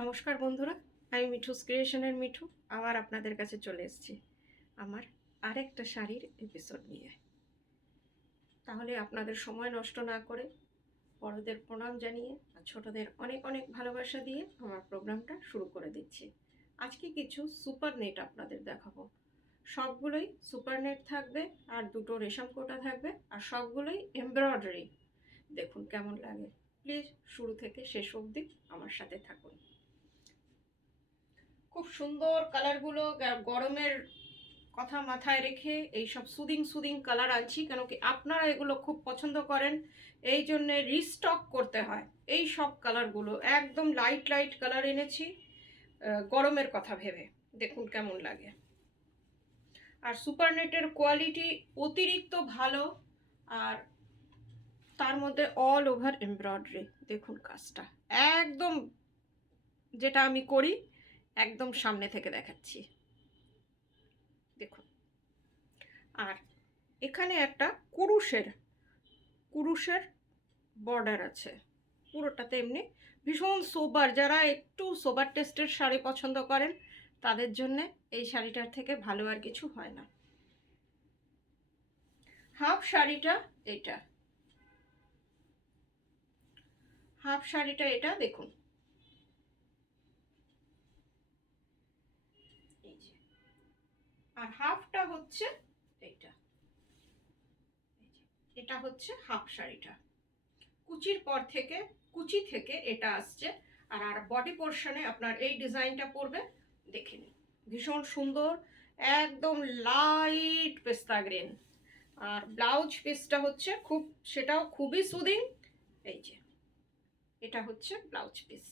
নমস্কার বন্ধুরা, আমি মিঠুস ক্রিয়েশনের মিঠু আবার আপনাদের কাছে চলে এসেছি আমার আরেকটা শাড়ির এপিসোড নিয়ে। তাহলে আপনাদের সময় নষ্ট না করে বড়দের প্রণাম জানিয়ে আর ছোটদের অনেক অনেক ভালোবাসা দিয়ে আমার প্রোগ্রামটা শুরু করে দিচ্ছি। আজকে কিছু সুপার নেট আপনাদের দেখাবো। সবগুলোই সুপার নেট থাকবে আর দুটো রেশম কোটা থাকবে আর সবগুলোই এমব্রয়ডারি। দেখুন কেমন লাগে। প্লিজ শুরু থেকে শেষ অবধি আমার সাথে থাকুন। খুব সুন্দর কালারগুলো, গরমের কথা মাথায় রেখে এই সব সুদিং কালার আনছি, কেন কি আপনারা এগুলো খুব পছন্দ করেন, এই জন্যে রিস্টক করতে হয়। এই সব কালারগুলো একদম লাইট কালার এনেছি গরমের কথা ভেবে। দেখুন কেমন লাগে। আর সুপার নেটের কোয়ালিটি অতিরিক্ত ভালো, আর তার মধ্যে অল ওভার এমব্রয়ডারি। দেখুন কাজটা একদম যেটা আমি করি একদম সামনে থেকে দেখাচ্ছি, দেখুন। আর এখানে একটা কুরুশের বর্ডার আছে পুরোটাতে। এমনি ভীষণ সোবার, যারা একটু সোবার টেস্টের শাড়ি পছন্দ করেন তাদের জন্যে এই শাড়িটার থেকে ভালো আর কিছু হয় না। হাফ শাড়িটা এটা দেখুন, এই যে। আর হাফটা হচ্ছে এইটা, এটা হচ্ছে হাফ শাড়িটা। কুচি থেকে এটা আসছে। আর বডি পোর্শনে আপনার এই ডিজাইনটা পড়বে, দেখে নিন। ভীষণ সুন্দর, একদম লাইট পেস্তা গ্রিন। আর ব্লাউজ পিসটা হচ্ছে সেটাও খুবই সুদিং। এই যে এটা হচ্ছে ব্লাউজ পিস।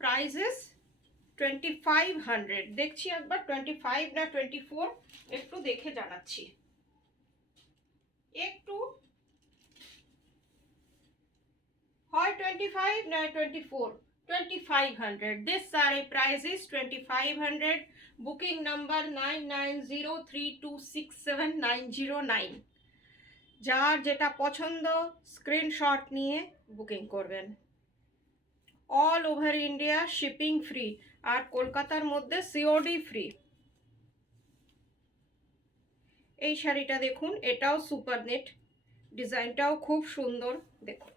প্রাইসেস 2500। দেখছি একবার 25 না 24, একটু দেখে জানাচ্ছি। একটু হয় 25 না 24, 2500. This saree price is 2500. Booking number 9903267909. যার যেটা পছন্দ স্ক্রিনশট নিয়ে বুকিং করবেন। All over India shipping free, আর কলকাতার মধ্যে সিওডি ফ্রি। এই শাড়িটা দেখুন, এটাও সুপার নেট, ডিজাইনটাও খুব সুন্দর। দেখুন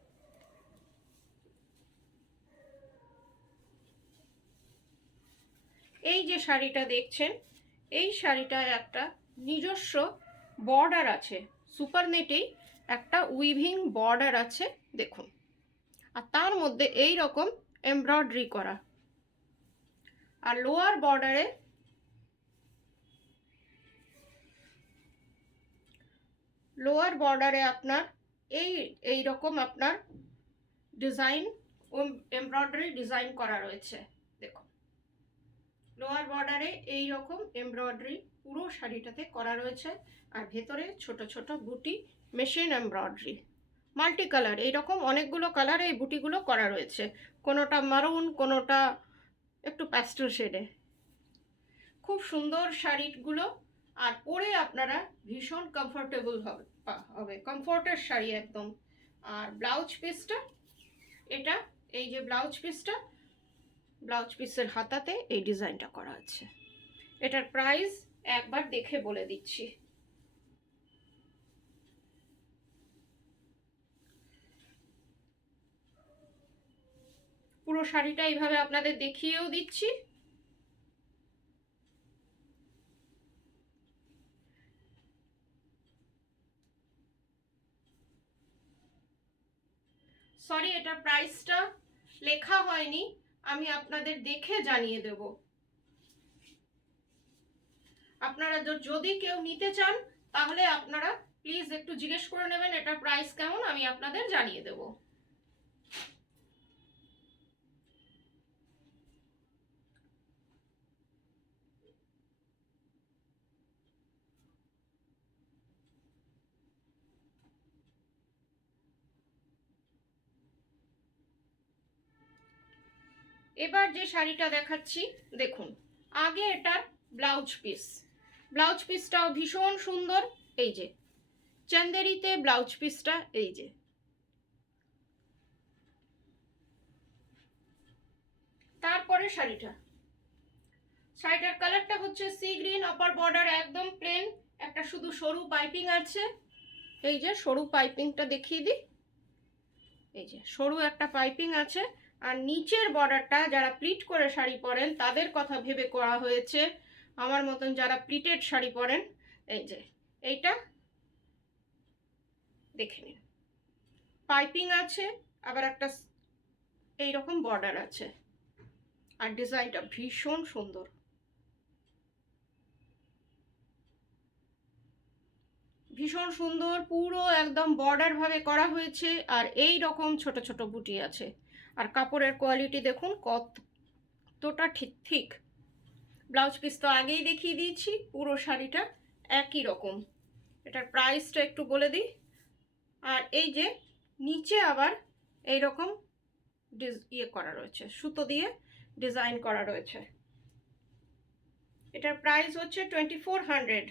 এই যে শাড়িটা দেখছেন, এই শাড়িটায় একটা নিজস্ব বর্ডার আছে। সুপার নেটেই একটা উইভিং বর্ডার আছে, দেখুন। আর তার মধ্যে এই রকম এমব্রয়ডারি করা। আর লোয়ার বর্ডারে আপনার এই রকম আপনার ডিজাইন, এমব্রয়ডারি ডিজাইন করা রয়েছে। দেখুন লোয়ার বর্ডারে এই রকম এমব্রয়ডারি পুরো শাড়িটাতে করা রয়েছে। আর ভেতরে ছোট ছোট বুটি, মেশিন এমব্রয়ডারি, মাল্টি কালার, এইরকম অনেকগুলো কালার এই বুটিগুলো করা রয়েছে। কোনোটা মারুন, কোনোটা একটু প্যাস্টেল শেডে। খুব সুন্দর শাড়িগুলো, আর পরে আপনারা ভীষণ কমফোর্টেবল হবে কমফোর্টের শাড়ি একদম। আর ব্লাউজ পিসটা এটা, এই যে ব্লাউজ পিসের হাতাতে এই ডিজাইনটা করা আছে। এটার প্রাইস একবার দেখে বলে দিচ্ছি। পুরো শাড়িটা এইভাবে আপনাদের দেখিয়েও দিচ্ছি। সরি, এটা প্রাইসটা লেখা হয়নি, আমি আপনাদের দেখে জানিয়ে দেব। আপনারা যদি কেউ নিতে চান তাহলে আপনারা প্লিজ একটু জিজ্ঞেস করে নেবেন এটার প্রাইস কেমন, আমি আপনাদের জানিয়ে দেব। এবার যে শাড়িটা দেখাচ্ছি দেখুন, আগে এটার ব্লাউজ পিসটাও ভীষণ সুন্দর। এই যে চান্দেরিতে ব্লাউজ পিসটা, এই যে। তারপরে পরের শাড়িটার কালারটা হচ্ছে সি গ্রিন, আপার বর্ডার একদম প্লেন, একটা শুধু সরু পাইপিং আছে। এই যে সরু পাইপিংটা দেখিয়ে দিই, এই যে সরু একটা পাইপিং আছে। আর নিচের বর্ডারটা যারা প্লিট করে শাড়ি পরেন তাদের কথা ভেবে করা হয়েছে, আমার মতন যারা প্লিটেড শাড়ি পরেন। এই যে এইটা দেখে নিন, পাইপিং আছে, আবার একটা এইরকম বর্ডার আছে, আর ডিজাইনটা ভীষণ সুন্দর, ভীষণ সুন্দর, পুরো একদম বর্ডার ভাবে করা হয়েছে। আর এই রকম ছোট ছোট বুটি আছে। আর কাপড়ের কোয়ালিটি দেখুন কতটা ঠিক। ব্লাউজ পিস তো আগেই দেখিয়ে দিয়েছি, পুরো শাড়িটা একই রকম। এটার প্রাইসটা একটু বলে দিই। আর এই যে নিচে আবার এই রকম ইয়ে করা রয়েছে, সুতো দিয়ে ডিজাইন করা রয়েছে। এটার প্রাইস হচ্ছে 2400।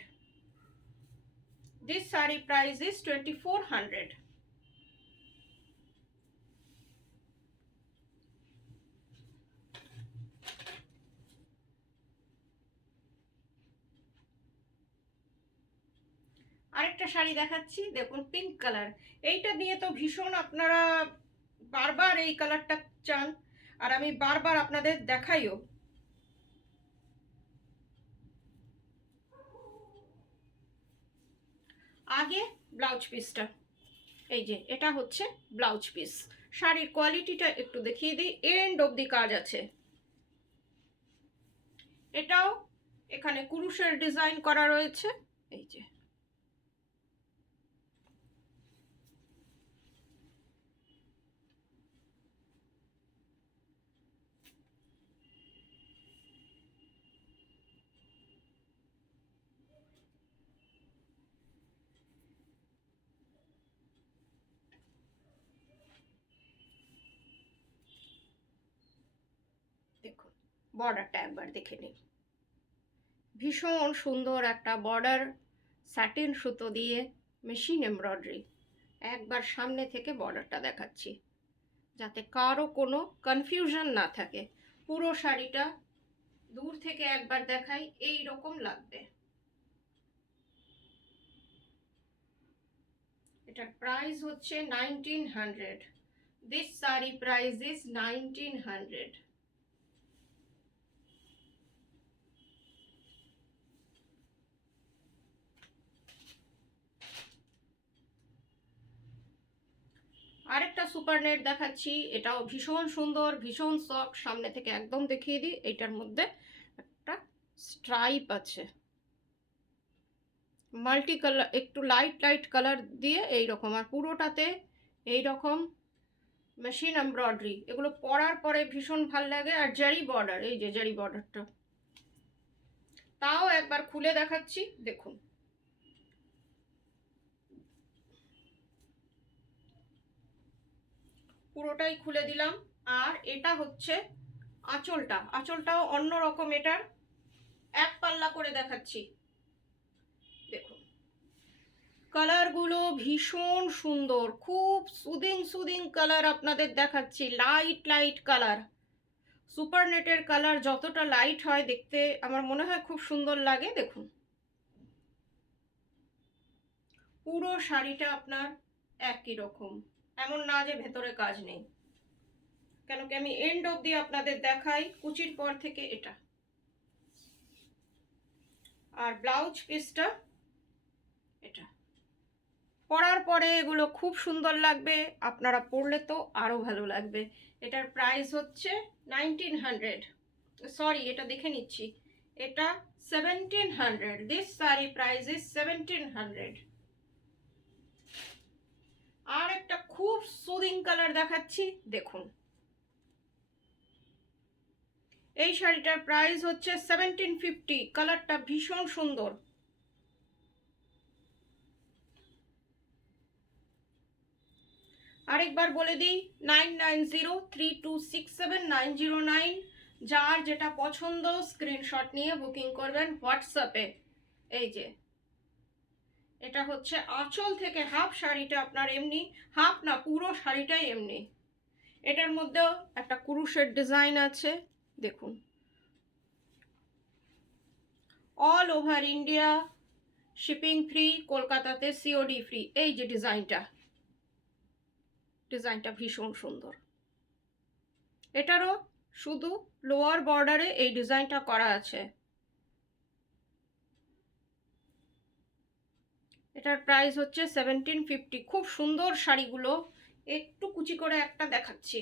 This saree price is 2400. আরেকটা শাড়ি দেখাচ্ছি, দেখুন পিঙ্ক কালার। এইটা নিয়ে তো ভীষণ আপনারা বারবার এই কালারটা চান, আর আমি বারবার আপনাদের দেখাইও। আগে ব্লাউজ পিসটা, এই যে এটা হচ্ছে ব্লাউজ পিস। শাড়ির কোয়ালিটিটা একটু দেখিয়ে দিই, এন্ড অবধি কাজ আছে। এটাও এখানে কুরুশের ডিজাইন করা রয়েছে, এই যে দেখুন বর্ডারটা একবার দেখে নিন, ভীষণ সুন্দর একটা বর্ডার, স্যাটিন সুতো দিয়ে মেশিন এমব্রয়ডারি। একবার সামনে থেকে বর্ডারটা দেখাচ্ছি যাতে কারো কোনো কনফিউশন না থাকে। পুরো শাড়িটা দূর থেকে একবার দেখাই, এই রকম লাগবে। এটার প্রাইস হচ্ছে 1900। This sari price is 1900। আরেকটা সুপার নেট দেখাচ্ছি, এটাও ভীষণ সুন্দর, ভীষণ সফট। সামনে থেকে একদম দেখিয়ে দিই, এইটার মধ্যে একটা স্ট্রাইপ আছে, মাল্টি কালার, একটু লাইট কালার দিয়ে এই রকম, আর পুরোটাতে এই রকম মেশিন এমব্রয়ডারি। এগুলো পরার পরে ভীষণ ভাল লাগে। আর জারি বর্ডার, এই যে জারি বর্ডারটা, তাও একবার খুলে দেখাচ্ছি, দেখুন পুরোটাই খুলে দিলাম। আর এটা হচ্ছে আঁচলটাও অন্য রকম। এটার এক পাল্লা করে দেখাচ্ছি, দেখুন কালারগুলো ভীষণ সুন্দর, খুব সুদিং কালার আপনাদের দেখাচ্ছি, লাইট কালার। সুপার নেটের কালার যতটা লাইট হয় দেখতে, আমার মনে হয় খুব সুন্দর লাগে। দেখুন পুরো শাড়িটা আপনার একই রকম, এমন না যে ভেতরে কাজ নেই। কেন কি আমি এন্ড অবধি আপনাদের দেখাই, কুচির পর থেকে এটা। আর ব্লাউজ পিসটা এটা, পরার পরে এগুলো খুব সুন্দর লাগবে, আপনারা পরলে তো আরো ভালো লাগবে। এটার প্রাইস হচ্ছে 1900। সরি, এটা দেখে নিচ্ছি, এটা 1700। This sari price is 1700। আর একটা খুব সুদিং কালার দেখাচ্ছি, দেখুন এই শাড়িটার প্রাইস হচ্ছে 1750। কালারটা ভীষণ সুন্দর। আরেকবার বলে দিই, 9903267909। যার যেটা পছন্দ স্ক্রিনশট নিয়ে বুকিং করবেন হোয়াটসঅ্যাপে। এই যে এটা হচ্ছে আঁচল থেকে হাফ শাড়িটা আপনার এমনি, হাফ না পুরো শাড়িটাই এমনি। এটার মধ্যেও একটা কুরুশের ডিজাইন আছে, দেখুন, all over India shipping free, কলকাতাতে সিওডি ফ্রি। এই যে ডিজাইনটা ভীষণ সুন্দর। এটারও শুধু লোয়ার বর্ডারে এই ডিজাইনটা করা আছে। এটার প্রাইস হচ্ছে 1750। খুব সুন্দর শাড়িগুলো। একটু কুচি করে একটা দেখাচ্ছি।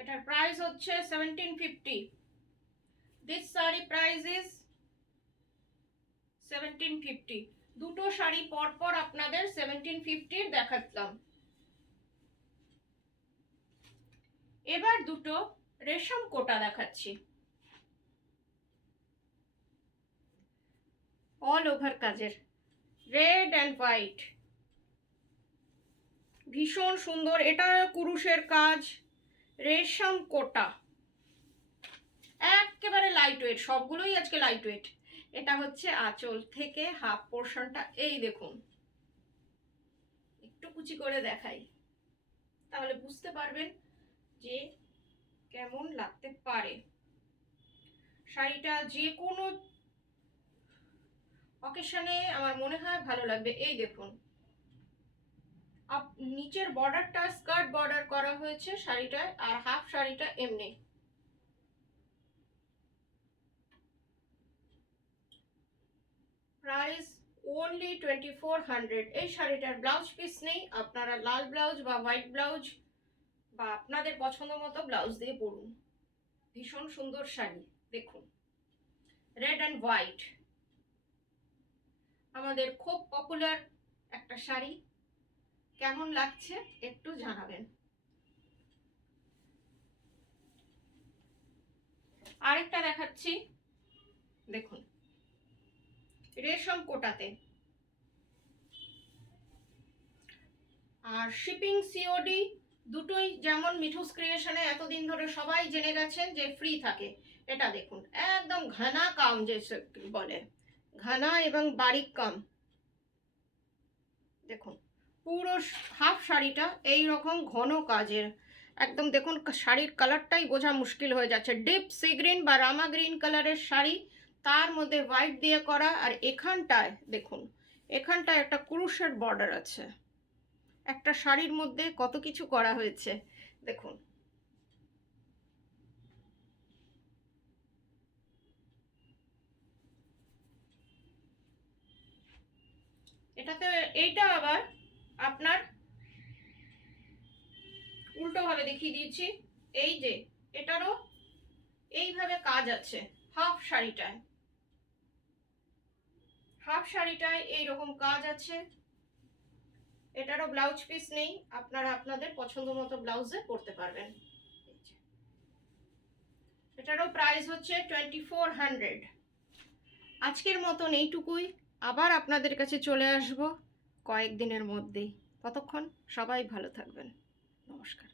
এটার প্রাইস হচ্ছে 1750। This sari price is 1750। দুটো শাড়ি পরপর আপনাদের 1750 দেখাচ্লাম। এবার দুটো রেশম কোটা দেখাচ্ছি, অল ওভার কাজের, রেড অ্যান্ড হোয়াইট, ভীষণ সুন্দর। এটা কুরুশের কাজ, রেশম কোটা, একেবারে লাইট ওয়েট। সবগুলোই আজকে লাইট ওয়েট। এটা হচ্ছে আঁচল থেকে হাফ পোর্শনটা। এই দেখুন, একটু কুচি করে দেখাই, তাহলে বুঝতে পারবেন যে কেমন লাগতে পারে। শাড়িটা যে কোনো অকেশনে আমার মনে হয় ভালো লাগবে। এই দেখুন, নিচের বর্ডারটা স্কার্ট বর্ডার করা হয়েছে শাড়িটায়, আর হাফ শাড়িটা এমনি। Price only 2400। এই শাড়িটার ব্লাউজ পিস নেই, আপনারা লাল ব্লাউজ বা হোয়াইট ব্লাউজ বা আপনাদের পছন্দ মতো ব্লাউজ দিয়ে পরুন। ভীষণ সুন্দর শাড়ি। দেখুন, রেড অ্যান্ড হোয়াইট, আমাদের খুব পপুলার একটা শাড়ি। কেমন লাগছে একটু জানাবেন। আরেকটা দেখাচ্ছি, দেখুন, রেশম কোটাতে, আর শিপিং সিওডি দুটোই যেমন মিঠুস ক্রিয়েশনে এতদিন ধরে সবাই জেনে গেছেন যে ফ্রি থাকে। এটা দেখুন, একদম ঘনা কাম যে বলে, ঘনা এবং বারিক কাম। দেখুন, পুরো হাফ শাড়িটা এই রকম ঘন কাজের। একদম দেখুন, শাড়ির কালারটাই বোঝা মুশকিল হয়ে যাচ্ছে। ডিপ সি গ্রিন বা রামা গ্রিন কালারের শাড়ি, তার মধ্যে হোয়াইট দিয়ে করা। আর এখানটায় দেখুন, এখানটায় একটা কুরুশের বর্ডার আছে। একটা শাড়ির মধ্যে কত কিছু করা হয়েছে দেখুন। এটাতে এইটা আবার আপনার উল্টো ভাবে দেখিয়ে দিয়েছি। এই যে এটারও এইভাবে কাজ আছে। হাফ শাড়িটায় এইরকম কাজ আছে। এটারও ব্লাউজ পিস নেই, আপনারা আপনাদের পছন্দ মতো ব্লাউজে পরতে পারবেন। এটারও প্রাইস হচ্ছে 2400। আজকের মতন এইটুকুই। আবার আপনাদের কাছে চলে আসব কয়েকদিনের মধ্যেই। ততক্ষণ সবাই ভালো থাকবেন। নমস্কার।